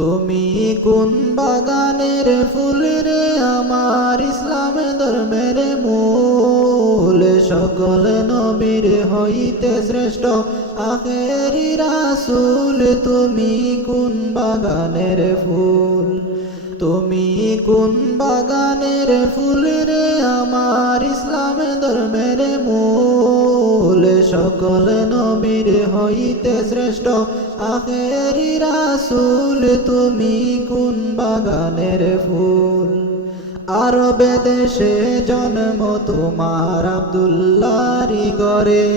তুমি কোন বাগানের ফুল রে আমার ইসলাম ধর্মের মূল সকল নবীর হইতে শ্রেষ্ঠ আখেরি রাসূল তুমি কোন বাগানের ফুল তুমি কোন বাগানের ফুল রে আমার ইসলাম ধর্মের মূল সকল নবীর হইতে শ্রেষ্ঠ আখেরি রাসূল তুমি কোন বাগানের ফুল আরবে দেশে জন্ম তোমার আব্দুল্লাহরি ঘরে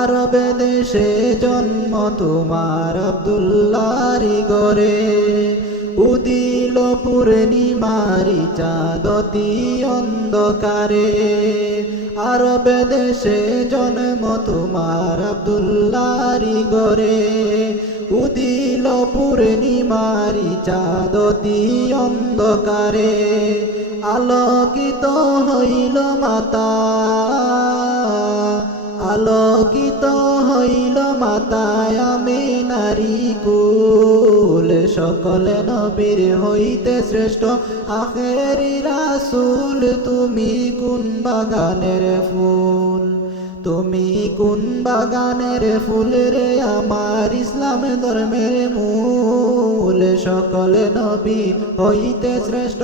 আরবে দেশে জন্ম তোমার আব্দুল্লাহরি ঘরে উদিল পূর্ণিমারি চাঁদতি অন্ধকারে আরবে দেশে জন্ম তোমার আব্দুল্লাহরি ঘরে উদিল পূর্ণিমারি চাঁদতি অন্ধকারে আলোকিত হইল মাতা আলোকিত হইল মাতায় আমিনারি কুল সকল নবীর হইতে শ্রেষ্ঠ আখেরি রাসূল তুমি কোন বাগানের ফুল তুমি কোন বাগানের ফুল রে আমার ইসলাম ধর্মের মূল সকল নবী হইতে শ্রেষ্ঠ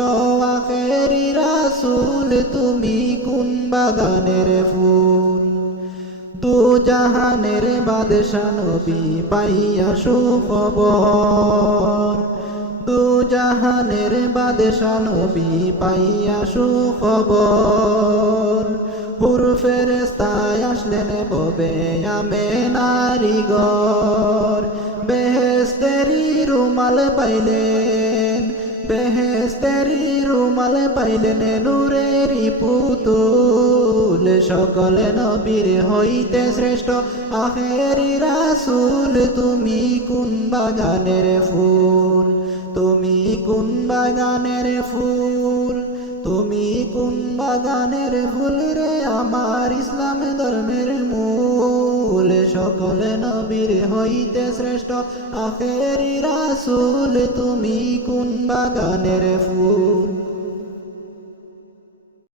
আখেরি রাসূল তুমি কোন বাগানের ফুল দু জাহানের বাদশা নবী পাইয়া সুখবর দু জাহানের বাদশা নবী পাইয়া সুখবর হুর ফেরেশতায় আসলেন ববে আমেনারি ঘর বেহেশতেরি রুমাল পাইলেন বেহেশতেরি রুমাল পাইলেন নূরেরি পুতুল সকল নবীর হইতে শ্রেষ্ঠ আখেরি রাসূল তুমি কোন বাগানের ফুল তুমি কোন বাগানের ফুল তুমি কোন বাগানের ফুল রে আমার ইসলাম ধর্মের মূল সকল নবীর হইতে শ্রেষ্ঠ আখেরি রাসূল তুমি কোন বাগানের ফুল।